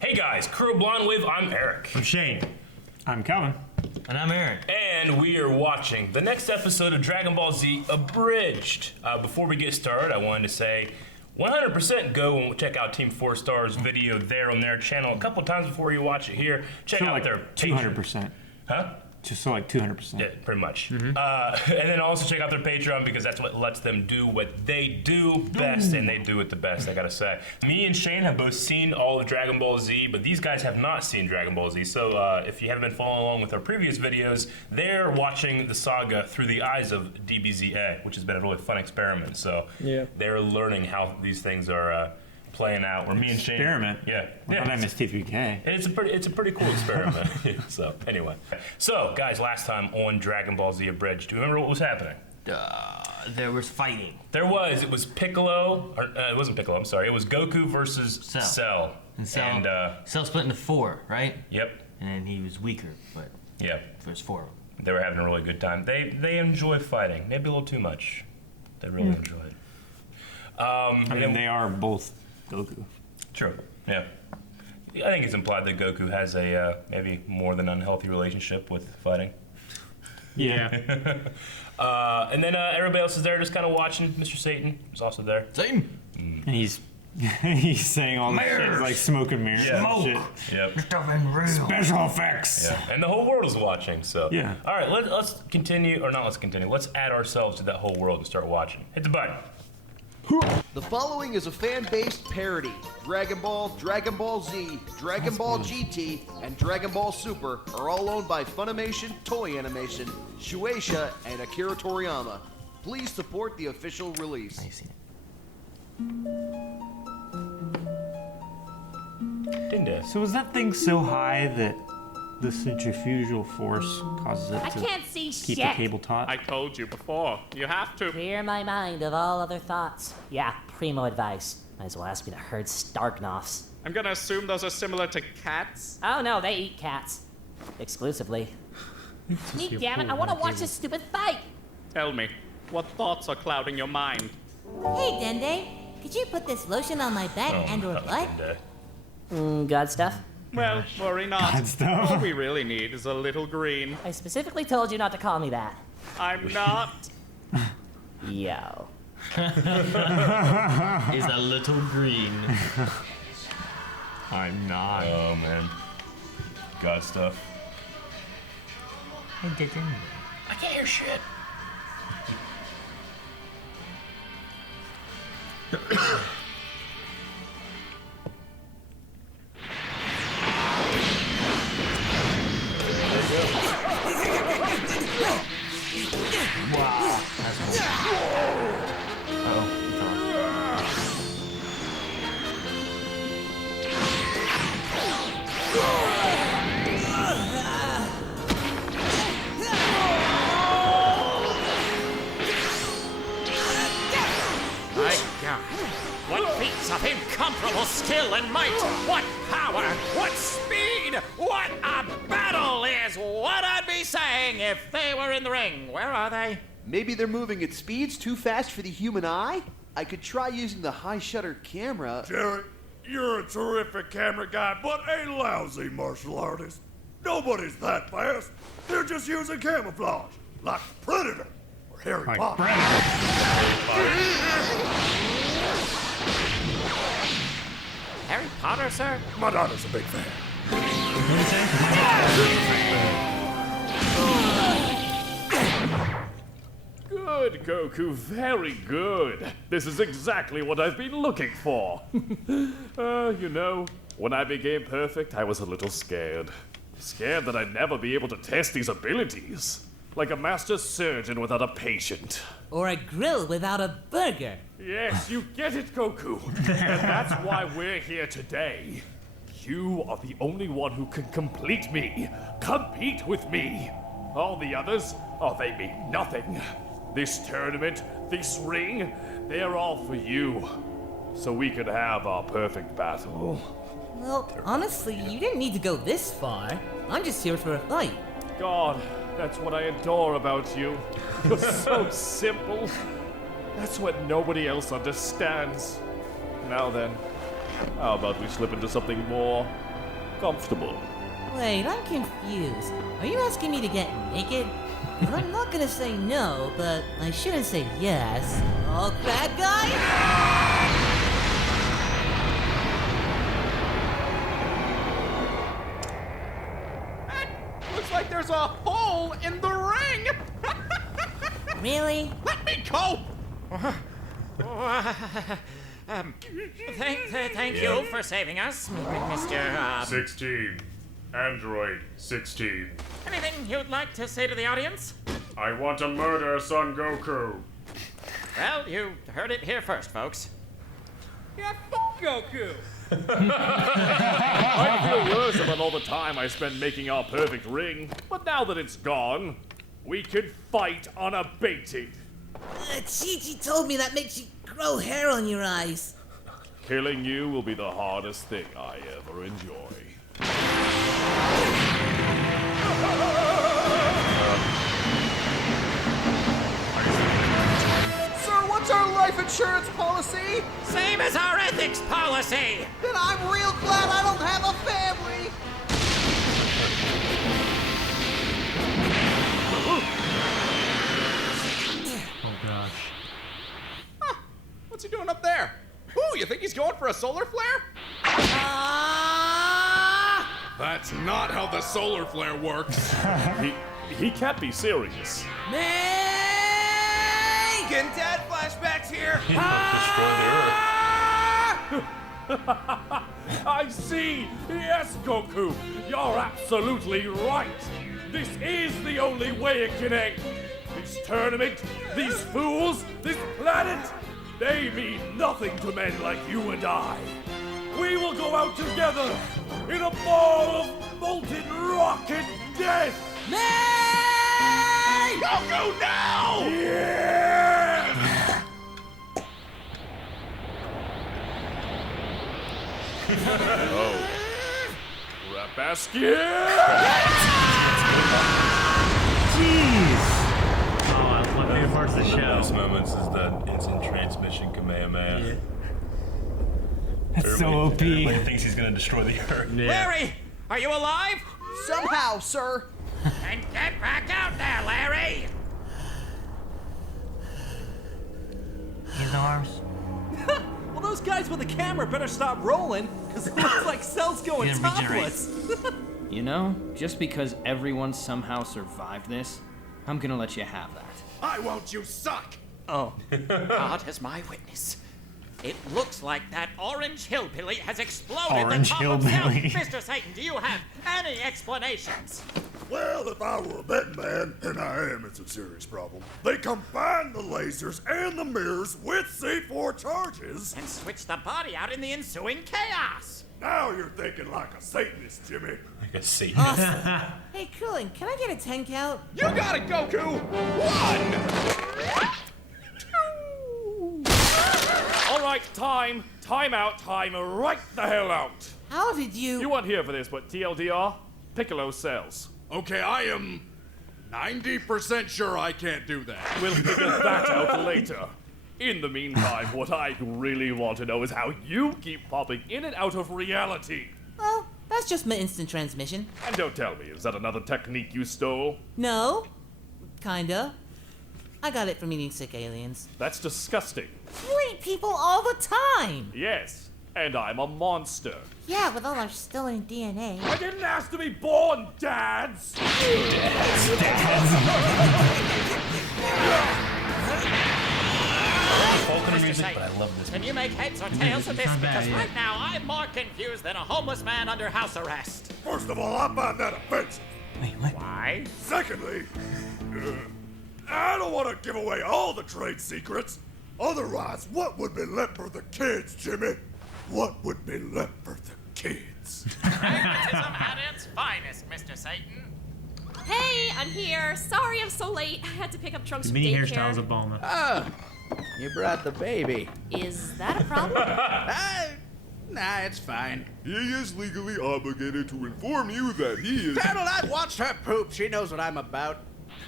Hey guys, Crew Blonde Wave, I'm Eric. I'm Shane. I'm Calvin. And I'm Aaron. And we are watching the next episode of Dragon Ball Z Abridged. Before we get started, I wanted to say 100% go and check out TeamFourStar's video there on their channel a couple times before you watch it here. Check out like their 200%. Huh? Just so like 200%. Yeah, pretty much. And then also check out their Patreon because that's what lets them do what they do best, and they do it the best, I gotta say. Me and Shane have both seen all of Dragon Ball Z, but these guys have not seen Dragon Ball Z. So if you haven't been following along with our previous videos, they're watching the saga through the eyes of DBZA, which has been a really fun experiment. So they're learning how these things are playing out. Where me and Shane, Experiment. yeah, I thought I missed T3K. it's a pretty cool experiment. So anyway, so guys, last time on Dragon Ball Z Abridged, do you remember what was happening? There was fighting. It was Piccolo, or it wasn't Piccolo, I'm sorry, it was Goku versus Cell. And Cell split into 4, right? Yep. And he was weaker, but there's 4 of them. They were having a really good time. They enjoy fighting, maybe a little too much. They really enjoy it. I mean, they are both Goku. True, yeah. I think it's implied that Goku has a maybe more than unhealthy relationship with fighting. Yeah. And then everybody else is there just kind of watching. Mr. Satan is also there. Satan! And he's saying all the shit like smoke and mirrors. Yeah. And shit. Yep. Stuff real. Special effects. Yeah. And the whole world is watching, so. Yeah. All right, let's continue, or not let's continue. Let's add ourselves to that whole world and start watching. Hit the button. The following is a fan-based parody. Dragon Ball, Dragon Ball Z, Dragon Ball GT, and Dragon Ball Super are all owned by Funimation, Toei Animation, Shueisha, and Akira Toriyama. Please support the official release. I see it. Dinda. So is that thing so high that the centrifugal force causes it I to can't see keep shit. the cable taut? I told you before. You have to. Clear my mind of all other thoughts. Yeah, primo advice. Might as well ask me to herd Starknoffs. I'm gonna assume those are similar to cats. Oh no, they eat cats. Exclusively. Damn it, I want to watch this stupid fight. Tell me, what thoughts are clouding your mind? Hey, Dende, could you put this lotion on my back and or butt? God stuff? Well, worry not. God stuff. All we really need is a little green. I specifically told you not to call me that. I'm not. Yo. Is a little green. I'm not. Oh, man. God stuff. I didn't. I can't hear shit. Wow. That's cool. Uh-oh. It's on. My God. What feats of incomparable skill and might! What power! What speed! What a battle is what I'd be saying if they were in the ring. Where are they? Maybe they're moving at speeds too fast for the human eye? I could try using the high shutter camera. Jerry, you're a terrific camera guy, but a lousy martial artist. Nobody's that fast. They're just using camouflage, like Predator or Harry Like Potter. Harry Potter, sir? My daughter's a big fan. Good, Goku, very good. This is exactly what I've been looking for. You know, when I became perfect, I was a little scared. Scared that I'd never be able to test these abilities. Like a master surgeon without a patient. Or a grill without a burger. Yes, you get it, Goku. And that's why we're here today. You are the only one who can complete me. Compete with me. All the others, oh, they mean nothing. This tournament, this ring, they're all for you. So we could have our perfect battle. Well, honestly, you didn't need to go this far. I'm just here for a fight. God, that's what I adore about you. You're so simple. That's what nobody else understands. Now then, how about we slip into something more comfortable. Wait, I'm confused. Are you asking me to get naked? 'Cause I'm not gonna say no, but I shouldn't say yes. Oh, bad guy? Looks like there's a hole in the ring! Really? Let me cope! Thank you for saving us, Mr. 16. Android 16. Anything you'd like to say to the audience? I want to murder Son Goku. Well, you heard it here first, folks. Yeah, fuck Goku! I feel worse about all the time I spent making our perfect ring, but now that it's gone, we can fight unabated. Chi-Chi told me that makes you grow hair on your eyes. Killing you will be the hardest thing I ever enjoy. Sir, what's our life insurance policy? Same as our ethics policy! Then I'm real glad I don't have a family. Oh gosh. What's he doing up there? Ooh, you think he's going for a solar flare? That's not how the solar flare works. He can't be serious. Getting dad flashbacks here. I see! Yes, Goku! You're absolutely right! This is the only way it can end! This tournament, these fools, this planet, they mean nothing to men like you and I. We will go out together in a ball of molten rock and death! Goku, now! Yeah! Oh. Rapaskian! Jeez! Oh, that's my favorite part of the One of the show. best moments is the instant transmission Kamehameha. That's so OP. Everybody thinks he's gonna destroy the Earth. Larry, are you alive? Somehow, sir. And get back out there, Larry! His arms. Well, those guys with the camera better stop rolling, because it looks like Cell's going He's gonna regenerate. topless. You know, just because everyone somehow survived this, I'm gonna let you have that. I won't, you suck! Oh. God is my witness. It looks like that orange hillbilly has exploded Orange the top hillbilly. himself. Mr. Satan, do you have any explanations? Well, if I were a betting man, and I am, it's a serious problem. They combine the lasers and the mirrors with C4 charges. And switch the body out in the ensuing chaos. Now you're thinking like a Satanist, Jimmy. Like a Satan. Hey, Krillin, can I get a 10 count? You got it, Goku! 1, 2. All right, time out, time right the hell out. How did you... You weren't here for this, but TLDR, Piccolo sells. Okay, I am 90% sure I can't do that. We'll figure that out later. In the meantime, what I really want to know is how you keep popping in and out of reality. Well, that's just my instant transmission. And don't tell me, is that another technique you stole? No. Kinda. I got it from eating sick aliens. That's disgusting. You eat people all the time! Yes, and I'm a monster. Yeah, with all our stolen DNA. I didn't ask to be born, dads! Falconer Mr. music, Satan, but I love this. Can you make heads or tails of this? not bad, Because yeah. right now I'm more confused than a homeless man under house arrest. First of all, I find that offensive. Why? Secondly, I don't want to give away all the trade secrets. Otherwise, what would be left for the kids, Jimmy? What would be left for the kids? Pragmatism at its finest, Mr. Satan. Hey, I'm here. Sorry I'm so late. I had to pick up Trunks The from mini daycare. hairstyle's a bomb. You brought the baby. Is that a problem? Nah, it's fine. He is legally obligated to inform you that he is. Paddle, I've watched her poop. She knows what I'm about.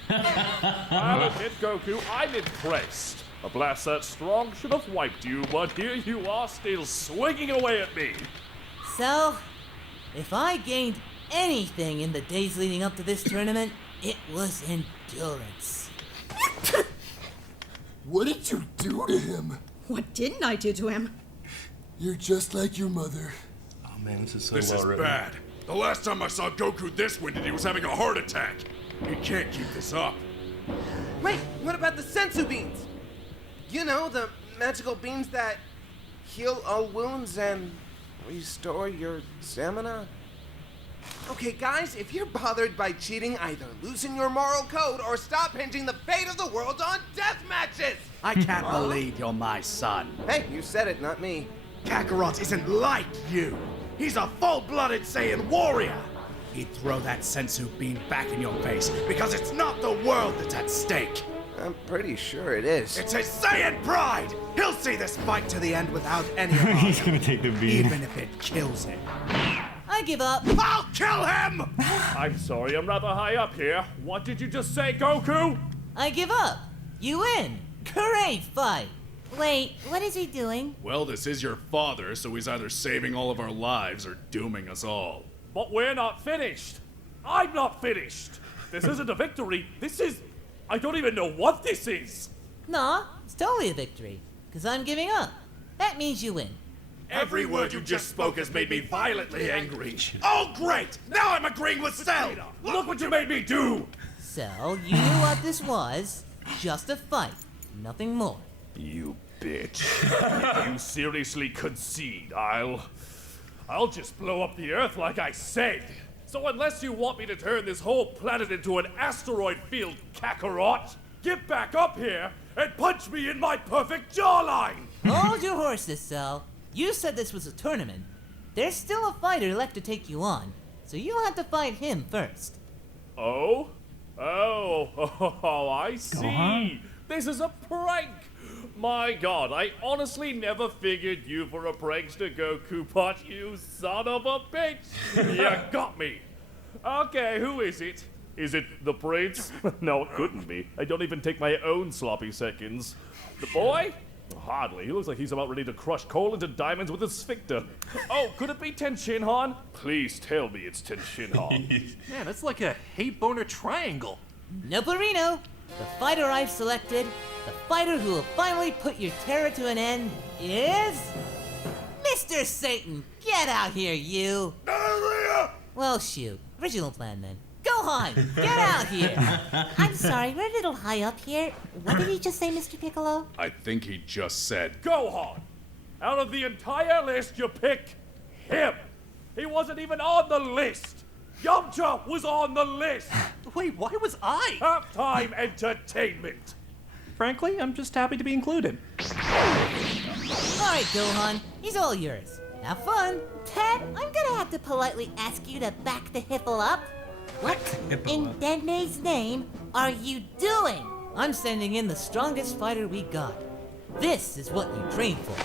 I'll admit, Goku, I'm impressed. A blast that strong should have wiped you, but here you are still swinging away at me. So, If I gained anything in the days leading up to this tournament, it was endurance. What did you do to him? What didn't I do to him? You're just like your mother. Oh man, this is so This well is written. bad. The last time I saw Goku this winded, he was having a heart attack. He can't keep this up. Wait, what about the sensu beans? You know, the magical beans that heal all wounds and restore your stamina? Okay, guys, if you're bothered by cheating, either loosen your moral code or stop hinging the fate of the world on death matches! I can't believe you're my son. Hey, you said it, not me. Kakarot isn't like you. He's a full-blooded Saiyan warrior. He'd throw that sensu bean back in your face because it's not the world that's at stake. I'm pretty sure it is. It's his Saiyan pride! He'll see this fight to the end without any of He's gonna take the bean. even if it kills him. I give up. I'll kill him! I'm sorry, I'm rather high up here. What did you just say, Goku? I give up. You win. Great fight. Wait, what is he doing? Well, this is your father, so he's either saving all of our lives or dooming us all. But we're not finished. I'm not finished. This isn't a victory. This is... I don't even know what this is. Nah, it's totally a victory. Because I'm giving up. That means you win. Every word you just spoke has made me violently angry. Oh, great! Now I'm agreeing with Cell! Look what you made me do! So, you knew what this was. Just a fight. Nothing more. You bitch. If you seriously concede, I'll just blow up the Earth like I said. So unless you want me to turn this whole planet into an asteroid field, Kakarot, get back up here and punch me in my perfect jawline! Hold your horses, Cell. You said this was a tournament. There's still a fighter left to take you on, so you'll have to fight him first. Oh, I see. Gohan? This is a prank. My God, I honestly never figured you for a prankster, Goku, but you son of a bitch. You got me. Okay, who is it? Is it the prince? No, it couldn't be. I don't even take my own sloppy seconds. The boy? Hardly. He looks like he's about ready to crush coal into diamonds with a sphincter. Oh, could it be Tenshinhan? Please tell me it's Tenshinhan. Man, that's like a hate boner triangle. Noperino, the fighter I've selected, the fighter who will finally put your terror to an end, is... Mr. Satan! Get out here, you! Well, shoot. Original plan, then. Gohan! Get out here! I'm sorry, we're a little high up here. What did he just say, Mr. Piccolo? I think he just said, Gohan! Out of the entire list, you pick him! He wasn't even on the list! Yamcha was on the list! Wait, why was I? Halftime entertainment! Frankly, I'm just happy to be included. Alright, Gohan. He's all yours. Have fun. Ted, I'm gonna have to politely ask you to back the hippel up. What in Denne's name are you doing? I'm sending in the strongest fighter we got. This is what you train for.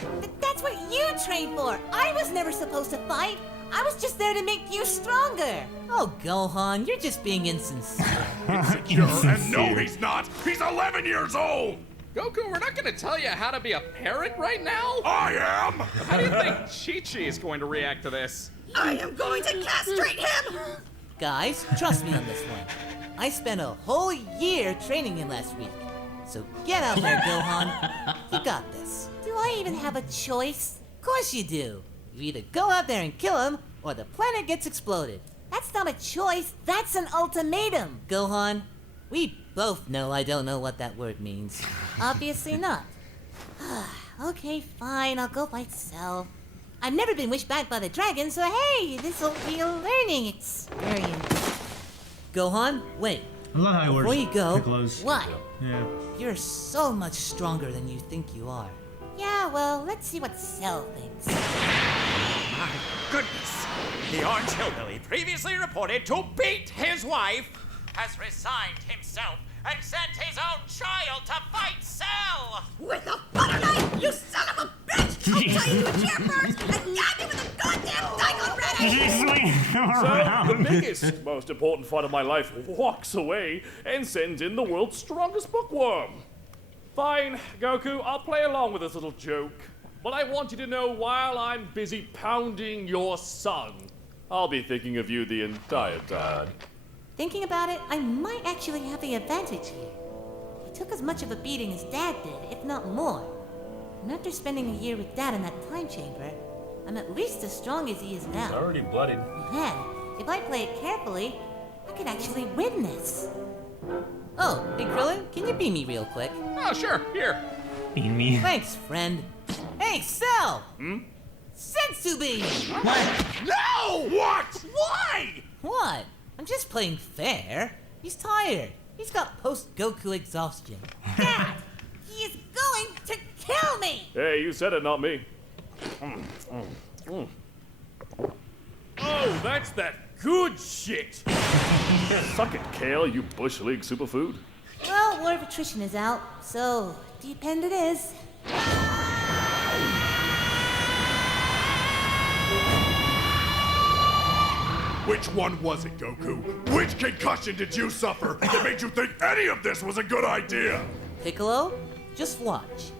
That's what you train for. I was never supposed to fight. I was just there to make you stronger. Oh, Gohan, you're just being insincere. insecure, and no, he's not! He's 11 years old! Goku, we're not gonna tell you how to be a parent right now? I am! How do you think Chi-Chi is going to react to this? I am going to castrate him! Guys, trust me on this one. I spent a whole year training him last week. So get out there, Gohan. You got this. Do I even have a choice? Of course you do. You either go out there and kill him, or the planet gets exploded. That's not a choice. That's an ultimatum. Gohan, we both know I don't know what that word means. Obviously not. Okay, fine. I'll go fight Cell. I've never been wished back by the dragon, so hey, this'll be a learning experience. Gohan, wait. I love how he Before wears you go, Piccolo's. What? Yeah. You're so much stronger than you think you are. Yeah, well, let's see what Cell thinks. My goodness! The orange hillbilly, previously reported to beat his wife, has resigned himself and sent his own child to fight Cell! With a butter knife, you son of a bitch! I'll tell you to a chair first and gag you with a goddamn knife already! So, the biggest, most important fight of my life walks away and sends in the world's strongest bookworm. Fine, Goku, I'll play along with this little joke. But I want you to know while I'm busy pounding your son, I'll be thinking of you the entire time. Thinking about it, I might actually have the advantage here. He took as much of a beating as Dad did, if not more. And after spending a year with Dad in that time chamber, I'm at least as strong as he is now. He's already bloodied. Man, if I play it carefully, I could actually win this. Oh, hey Krillin, can you beam me real quick? Oh, sure. Here. Beam me. Thanks, friend. Hey, Cell! Sensu beam! What? No! What? Why? What? I'm just playing fair. He's tired. He's got post-Goku exhaustion. Dad! He is going to kill me! Hey, you said it, not me. Oh, that's that good shit! Suck it, Kale, you Bush League superfood. Well, War of Attrition is out, so deep end it is. Which one was it, Goku? Which concussion did you suffer that made you think any of this was a good idea? Piccolo, just watch.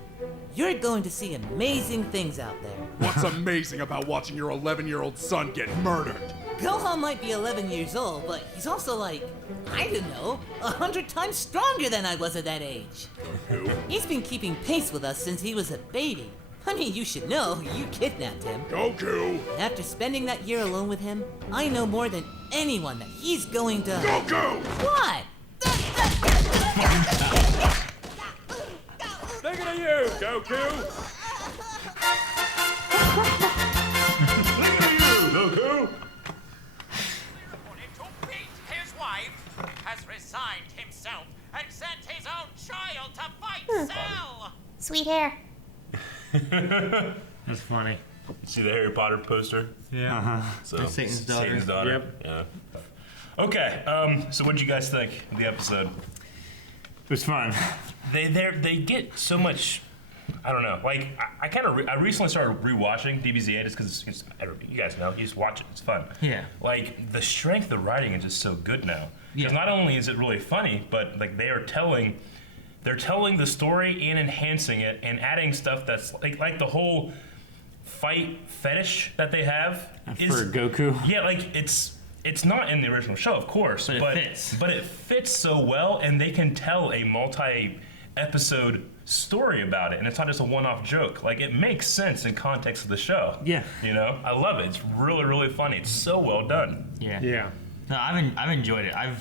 You're going to see amazing things out there. What's amazing about watching your 11-year-old son get murdered? Gohan might be 11 years old, but he's also like, I don't know, 100 times stronger than I was at that age. He's been keeping pace with us since he was a baby. I mean, you should know, you kidnapped him. Goku! And after spending that year alone with him, I know more than anyone that he's going to... Goku! What? Thinking of you, Goku! Thinking of you, Goku! To beat his wife, has resigned himself and sent his own child to fight Cell! Sweet hair. That's funny. See the Harry Potter poster? Yeah. So That's Satan's daughter. Satan's daughter. Yep. Yeah. Okay. So what did you guys think of the episode? It was fun. They get so much. I don't know. Like I recently started rewatching DBZ just because you guys know you just watch it. It's fun. Yeah. Like the strength of the writing is just so good now. Because not only is it really funny, but like they're telling the story and enhancing it and adding stuff that's like the whole fight fetish that they have For Goku. Yeah, like it's not in the original show, of course, but it fits so well, and they can tell a multi-episode story about it, and it's not just a one-off joke. Like it makes sense in context of the show. Yeah. You know, I love it. It's really, really funny. It's so well done. Yeah. Yeah. No, I've enjoyed it. I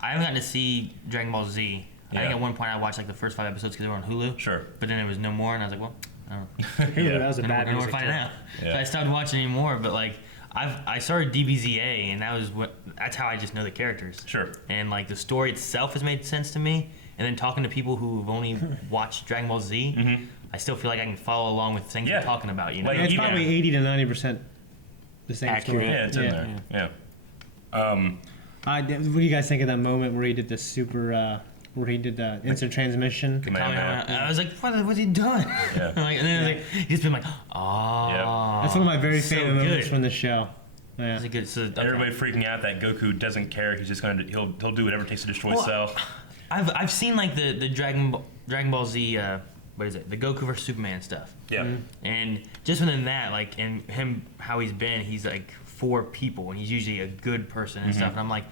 haven't gotten to see Dragon Ball Z. I think at one point I watched like the first 5 episodes because they were on Hulu. Sure. But then there was no more, and I was like, well, I don't know. Hulu, that was a bad I don't know music where to find it too. out. So I stopped watching anymore. But like, I started DBZA, and that's how I just know the characters. Sure. And like the story itself has made sense to me. And then talking to people who've only watched Dragon Ball Z, I still feel like I can follow along with things they're talking about. You know, Like, it's probably 80 to 90% the same accurate. story. Yeah, it's in there. Yeah. What do you guys think of that moment where he did the where he did the instant transmission? I was like, what's he doing? Yeah. Like, and then like, he's been like, oh. That's one of my very so favorite moments good. from the show. Yeah. It's a good, so, And everybody freaking out that Goku doesn't care. He's just he'll do whatever it takes to destroy Well, Cell. I've seen like the Dragon Ball Z, what is it? The Goku vs Superman stuff. Yeah. And just within that, like, and him, how he's been, he's like for people, and he's usually a good person and stuff. And I'm like,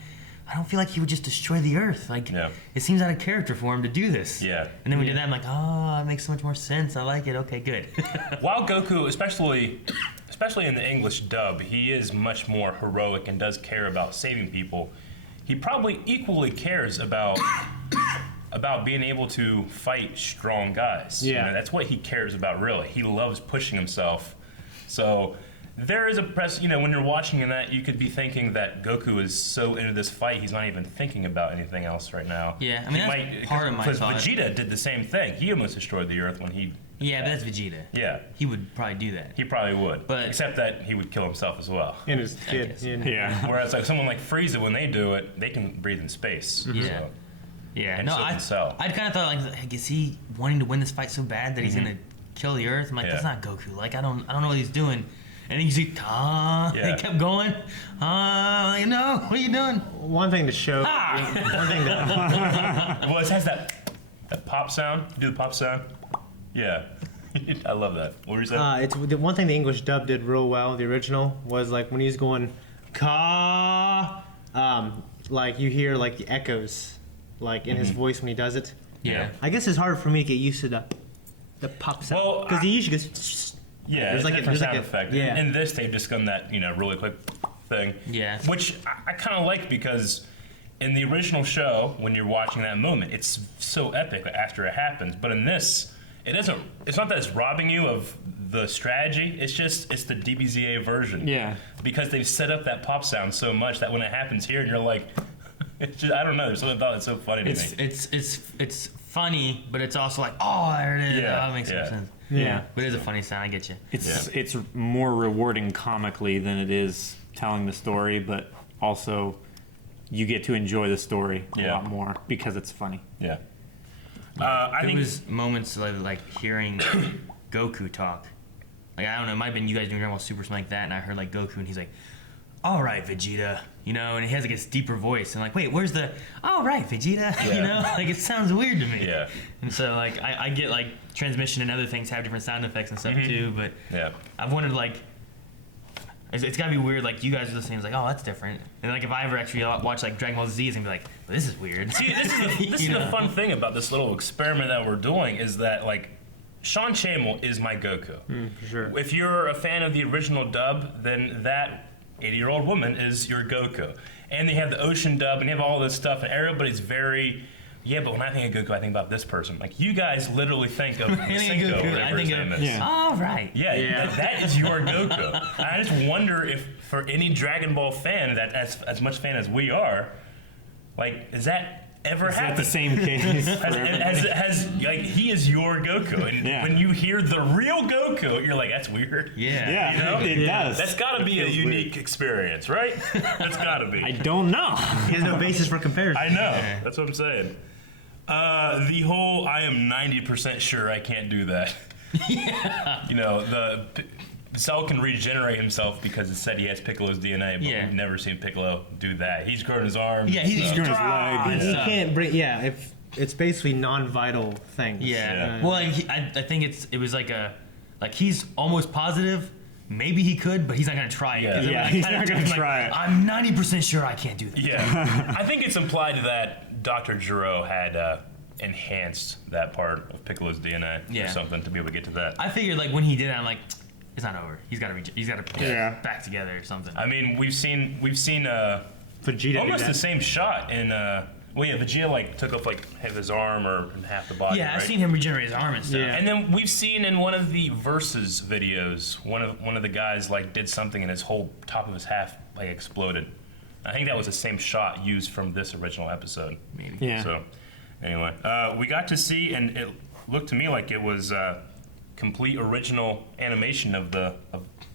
I don't feel like he would just destroy the Earth. Like, it seems out of character for him to do this. Yeah. And then we did that, I'm like, oh, it makes so much more sense. I like it. Okay, good. While Goku, especially in the English dub, he is much more heroic and does care about saving people. He probably equally cares about being able to fight strong guys. Yeah. You know, that's what he cares about, really. He loves pushing himself. So there is a press, when you're watching that, you could be thinking that Goku is so into this fight, he's not even thinking about anything else right now. Yeah, I mean, that's part of my because thought. Vegeta did the same thing. He almost destroyed the Earth when he... Yeah, but that's Vegeta. Yeah. He would probably do that. He probably would. But except that he would kill himself as well. And his kid. Yeah. Whereas like someone like Frieza, when they do it, they can breathe in space. Yeah. So. Yeah, And no, so can Cell. I kind of thought like, is he wanting to win this fight so bad that he's gonna kill the Earth? I'm like, that's not Goku. Like, I don't know what he's doing. And he's like, Yeah. he kept going. Like, no, what are you doing? One thing to show. One thing to. Well, it has that pop sound. Do the pop sound. Yeah. I love that. What were you saying? It's the one thing the English dub did real well. The original was like when he's going Ka. Like you hear like the echoes, like in his voice when he does it. Yeah. I guess it's hard for me to get used to the pop sound. Well, because he usually goes. Yeah, there's it's like a different sound like effect. Yeah. In this, they've just done that, really quick thing. Yeah. Which I kind of like because in the original show, when you're watching that moment, it's so epic after it happens. But in this, it isn't. It's not that it's robbing you of the strategy. It's the DBZA version. Yeah. Because they've set up that pop sound so much that when it happens here, and you're like, it's just, I don't know. There's something about it so funny to me. It's funny, but it's also like, oh, there it is. Yeah, That makes some sense. Yeah. But it is a funny sound. I get you. It's more rewarding comically than it is telling the story, but also you get to enjoy the story a lot more because it's funny. Yeah. I think was moments like hearing Goku talk. Like I don't know, it might have been you guys doing Dragon Ball Super or something like that, and I heard like Goku, and he's like, "All right, Vegeta," and he has like this deeper voice, and like, wait, where's the "All right, Vegeta"? Yeah. Like it sounds weird to me. Yeah. And so like I get like transmission and other things have different sound effects and stuff too, but yeah, I've wondered like. It's gotta be weird, like you guys are listening, it's like, oh, that's different. And like if I ever actually watch like Dragon Ball Z, it's gonna be like, well, this is weird. See, this is the fun thing about this little experiment that we're doing is that like Sean Chamel is my Goku. For sure. If you're a fan of the original dub, then that 80-year-old woman is your Goku. And they have the ocean dub and you have all this stuff, and everybody's very. Yeah, but when I think of Goku, I think about this person. Like, you guys literally think of Cinco, Goku, whatever his name is. All right. Yeah. That is your Goku. I just wonder if, for any Dragon Ball fan, that as much fan as we are, like, is that ever Is that happened? the same case for like, he is your Goku. And when you hear the real Goku, you're like, that's weird. Yeah, it does. That's got to be a feels unique experience, right? That's got to be. I don't know. He has no basis for comparison. I know. That's what I'm saying. The whole I am 90% sure I can't do that. The Cell can regenerate himself because it said he has Piccolo's DNA, but we've never seen Piccolo do that. He's growing his arms. Yeah, he's growing his leg. He can't bring. Yeah, if it's basically non-vital things. Yeah. Well, I think it was like he's almost positive. Maybe he could, but he's not gonna try it. Yeah, he's not gonna try it. I'm 90% sure I can't do that. Yeah. I think it's implied that Dr. Gero had enhanced that part of Piccolo's DNA or something to be able to get to that. I figured like when he did that, I'm like, it's not over. He's got to get back together or something. I mean, we've seen Vegeta almost the same shot in. Vegeta like took off like half his arm or half the body. Yeah, right? I've seen him regenerate his arm and stuff. Yeah. And then we've seen in one of the Versus videos, one of the guys like did something and his whole top of his half like exploded. I think that was the same shot used from this original episode. Maybe. Yeah. So, anyway, we got to see, and it looked to me like it was complete original animation of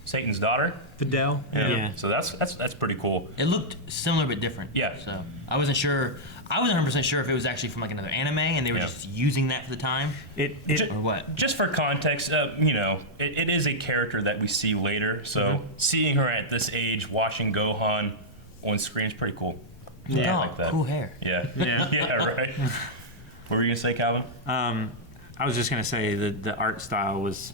Satan's daughter. Fidel. Yeah. So that's pretty cool. It looked similar but different. Yeah. So I wasn't sure. I wasn't 100% sure if it was actually from like another anime and they were just using that for the time. Or what? Just for context, it is a character that we see later. So seeing her at this age, watching Gohan on screen is pretty cool. Yeah. I like that. Cool hair. Yeah. Yeah, right. What were you gonna say, Calvin? I was just gonna say that the art style was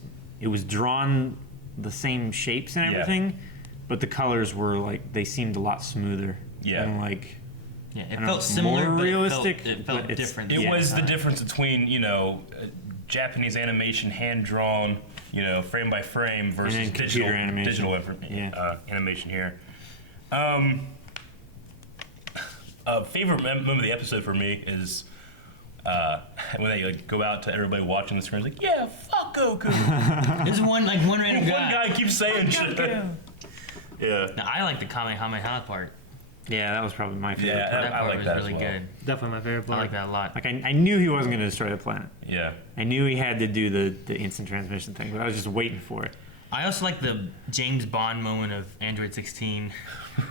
drawn the same shapes and everything, but the colors were like they seemed a lot smoother. Yeah. And like it felt similar, more but realistic. it felt different. It was the difference between Japanese animation, hand drawn, frame by frame versus computer animation. digital animation here. Favorite moment of the episode for me is when they like go out to everybody watching the screen, like, yeah, fuck Goku. There's one random guy. One guy keeps saying shit. Yeah. Now, I like the Kamehameha part. Yeah, that was probably my favorite. Yeah, part. That I part like was that really as well. good. Definitely my favorite part. I like that a lot. Like I knew he wasn't gonna destroy the planet. Yeah. I knew he had to do the instant transmission thing, but I was just waiting for it. I also like the James Bond moment of Android 16.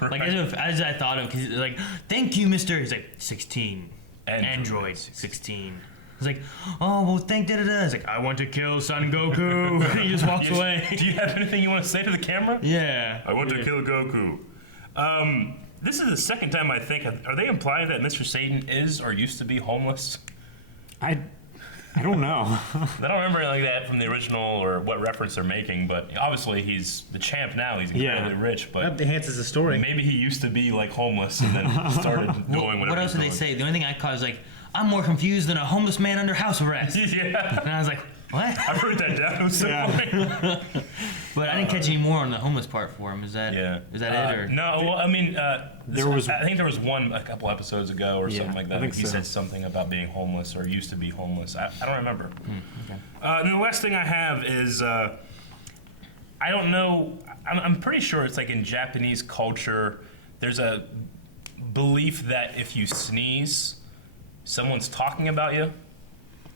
Like as I thought of, because like, thank you, Mr. He's like 16. Android 16. He's like, oh well, thank da-da-da. He's like, I want to kill Son Goku. He just walks away. Do you have anything you want to say to the camera? Yeah. I want to kill Goku. This is the second time I think. Are they implying that Mr. Satan is or used to be homeless? I don't know. I don't remember like that from the original or what reference they're making, but obviously he's the champ now. He's incredibly rich, but that enhances the story. Maybe he used to be like homeless and then started going. What else did they say? The only thing I caught was like, I'm more confused than a homeless man under house arrest. Yeah. And I was like, what? I wrote that down. It was so funny. But I didn't catch any more on the homeless part for him. Is that it? Or? No, well, I mean, I think there was one a couple episodes ago or something like that. I think he said something about being homeless or used to be homeless. I don't remember. Okay. And the last thing I have is I don't know. I'm pretty sure it's like in Japanese culture, there's a belief that if you sneeze, someone's talking about you. Have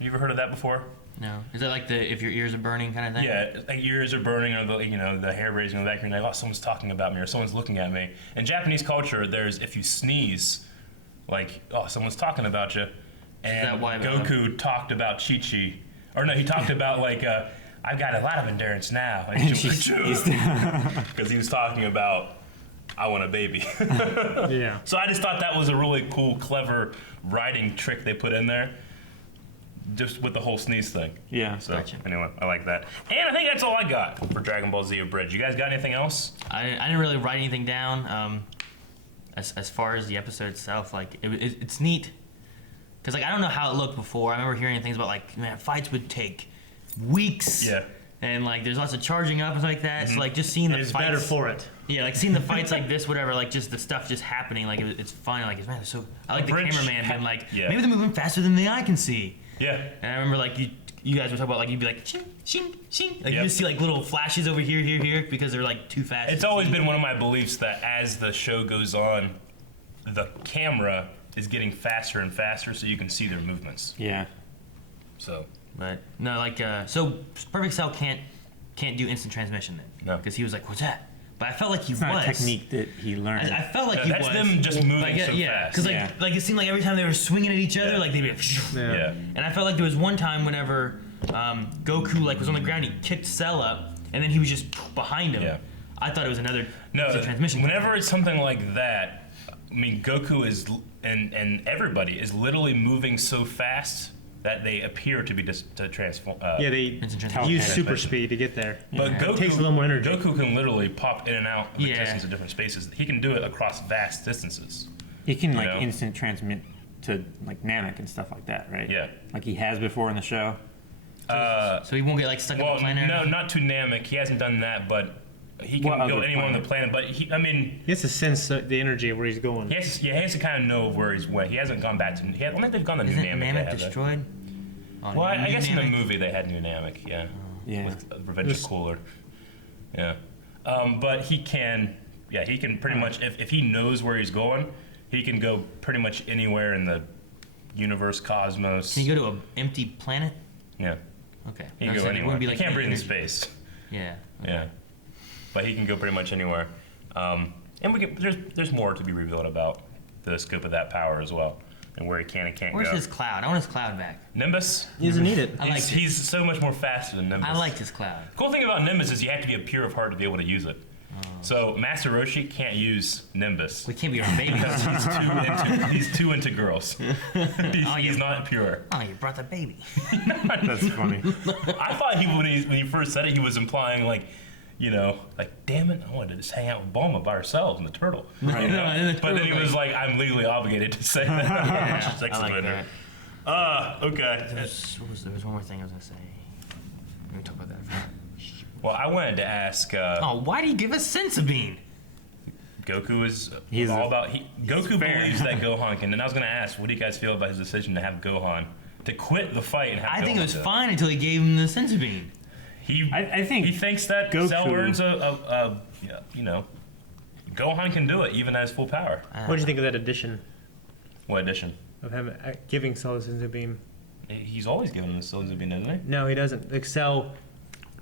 you ever heard of that before? No. Is that like the if your ears are burning kind of thing? Yeah, like ears are burning or the hair raising in the back of your neck. Oh, someone's talking about me or someone's looking at me. In Japanese culture, there's if you sneeze, like someone's talking about you. And Is that why Goku talked about Chi-Chi, or no, he talked about like I've got a lot of endurance now. Because he was talking about I want a baby. Yeah. So I just thought that was a really cool, clever writing trick they put in there. Just with the whole sneeze thing. Yeah. So anyway, I like that. And I think that's all I got for Dragon Ball Z Abridged. You guys got anything else? I didn't really write anything down. As far as the episode itself, like it's neat. Cause like I don't know how it looked before. I remember hearing things about like fights would take weeks. Yeah. And like there's lots of charging up and stuff like that. So like just seeing the It's fights. better for it. Yeah, like seeing the fights like this, whatever, like just the stuff just happening, like it's fun. Like man, so I like the cameraman being like, maybe they're moving faster than the eye can see. Yeah. And I remember like you guys were talking about like you'd be like shing, shing, shing. Like you just see like little flashes over here because they're like too fast. It's always been one of my beliefs that as the show goes on, the camera is getting faster and faster so you can see their movements. Yeah. So. But no, like so Perfect Cell can't do instant transmission then. No. Because he was like, what's that? But I felt like he It's was. not a technique that he learned. I felt like he that's was. them just moving like, so fast. Because like it seemed like every time they were swinging at each other, like they'd be like, Yeah. And I felt like there was one time whenever Goku like was on the ground, he kicked Cell up, and then he was just behind him. Yeah. I thought it was another No, transmission. whenever it's something like that, I mean, Goku is and everybody is literally moving so fast that they appear to be to transform. They use super speed to get there. But Goku it takes a little more energy. Goku can literally pop in and out of existence in different spaces. He can do it across vast distances. He can like instant transmit to like Namek and stuff like that, right? Yeah. Like he has before in the show. So he won't get like stuck on the planet. No, not to Namek. He hasn't done that, but he can go anywhere on the planet. But he has to sense the energy of where he's going. He has to kind of know where he's went. He hasn't gone back to. I don't think they've gone to New Isn't Namek. Namek destroyed? Well, I guess in the movie they had New Namek. Yeah. Yeah. With Revenge of Cooler. Yeah. But he can. Yeah, he can pretty much. If he knows where he's going, he can go pretty much anywhere in the universe, cosmos. Can you go to an empty planet? Yeah. Okay. He can go anywhere. He can't breathe in space. Yeah. Okay. Yeah. But he can go pretty much anywhere. And there's more to be revealed about the scope of that power as well, and where he can and can't Where's go. his cloud? I want his cloud back. Nimbus? He doesn't need it. He's so much more faster than Nimbus. I liked his cloud. Cool thing about Nimbus is you have to be a pure of heart to be able to use it. So Master Roshi can't use Nimbus. We can't be our baby. Because he's too into girls. He's not pure. Oh, you brought the baby. That's funny. I thought when he first said it, he was implying like, damn it, I wanted to just hang out with Bulma by ourselves and the turtle. Right. But then he was like, I'm legally obligated to say that. I like that. Okay. There was one more thing I was gonna say. Let me talk about that. Well, I wanted to ask. Why do you give us Senzu Bean? Goku is all about. Goku believes that Gohan can. And I was going to ask, what do you guys feel about his decision to have Gohan to quit the fight and have Gohan? I think it was fine until he gave him the Senzu Bean. I think he thinks that Goku Cell earns Gohan can do it even at his full power. What do you think of that addition? What addition? Of him giving Cell the Senzu Beam. He's always given him the Senzu Beam, doesn't he? No, he doesn't. Like Cell,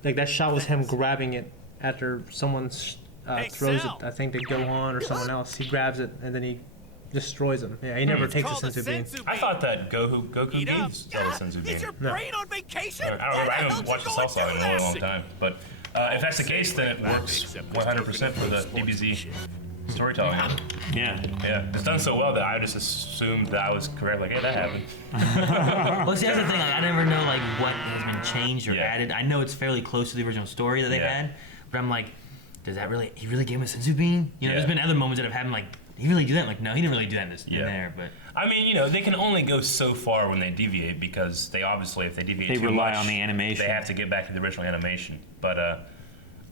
like that shot was him grabbing it after someone throws it. I think to Gohan or someone else. He grabs it and then he destroys him. Yeah, he never takes the Senzu Beam. I thought that Goku gave Cell the Senzu Beam. Is your brain on vacation? I don't remember. I haven't watched the Cell Saga in a really long time. But if that's the case, then it works 100% for the DBZ storytelling. Yeah. Yeah. It's done so well that I just assumed that I was correct. Like, hey, that happened. Well, see, that's the thing. Like, I never know like what has been changed or added. I know it's fairly close to the original story that they had, but I'm like, does that really? He really gave him a senzu bean? You know, there's been other moments that have happened. Like, did he really do that? Like, no, he didn't really do that in there. But I mean, you know, they can only go so far when they deviate because they obviously, if they deviate They too rely much, on the animation. They have to get back to the original animation. But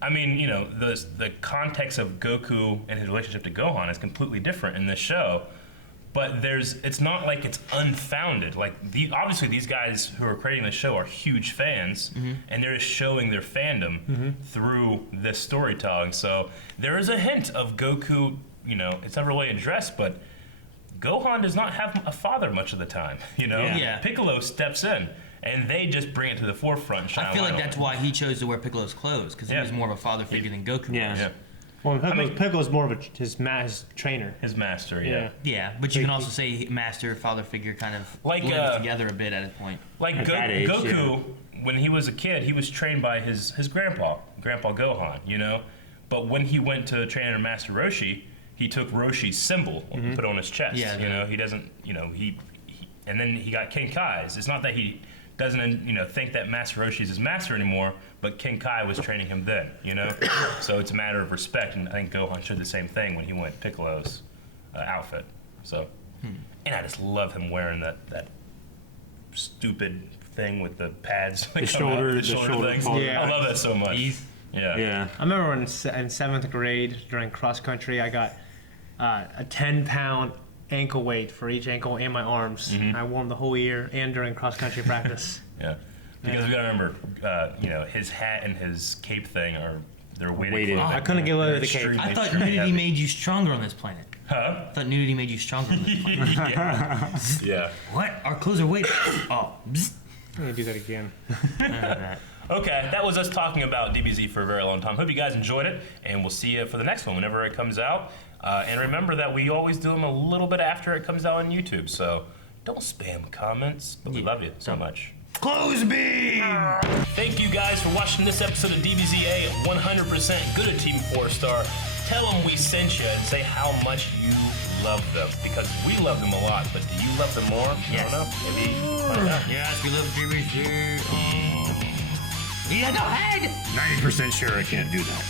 I mean, you know, the context of Goku and his relationship to Gohan is completely different in this show. But it's not like it's unfounded. Like obviously these guys who are creating the show are huge fans, and they're just showing their fandom through this storytelling. So there is a hint of Goku. You know, it's never really addressed, but Gohan does not have a father much of the time. You know, Piccolo steps in, and they just bring it to the forefront. And shine I feel like light that's on it. why he chose to wear Piccolo's clothes because he was more of a father figure than Goku was. Well, Piccolo's more of his trainer. His master, Yeah, but you can also say master, father figure kind of blends together a bit at a point. Like Goku, when he was a kid, he was trained by his grandpa Gohan, you know? But when he went to train under Master Roshi, he took Roshi's symbol and put it on his chest. You know, he doesn't, you know, and then he got Kenkai's. It's not that he doesn't, you know, think that Master Roshi is his master anymore, but Kenkai was training him then, you know? So it's a matter of respect, and I think Gohan showed the same thing when he went Piccolo's outfit. So, and I just love him wearing that stupid thing with the pads. The shoulder things. Yeah. I love that so much. Yeah. I remember in 7th grade during cross country, I got a 10-pound ankle weight for each ankle and my arms. I wore them the whole year and during cross country practice. Because we gotta remember, you know, his hat and his cape thing they're weighted. I couldn't get rid of the cape. I thought nudity made you stronger on this planet. Huh? I thought nudity made you stronger on this planet. Yeah. What? Our clothes are weighted. Oh. I'm gonna do that again. Okay, that was us talking about DBZ for a very long time. Hope you guys enjoyed it, and we'll see you for the next one whenever it comes out. And remember that we always do them a little bit after it comes out on YouTube, so don't spam comments, but we love you so much. Close beam! Thank you guys for watching this episode of DBZA 100% Good at TeamFourStar. Tell them we sent you and say how much you love them, because we love them a lot, but do you love them more? Yes. I don't know. Maybe find out. Yes, we love DBZ. Yeah, go ahead! 90% sure I can't do that.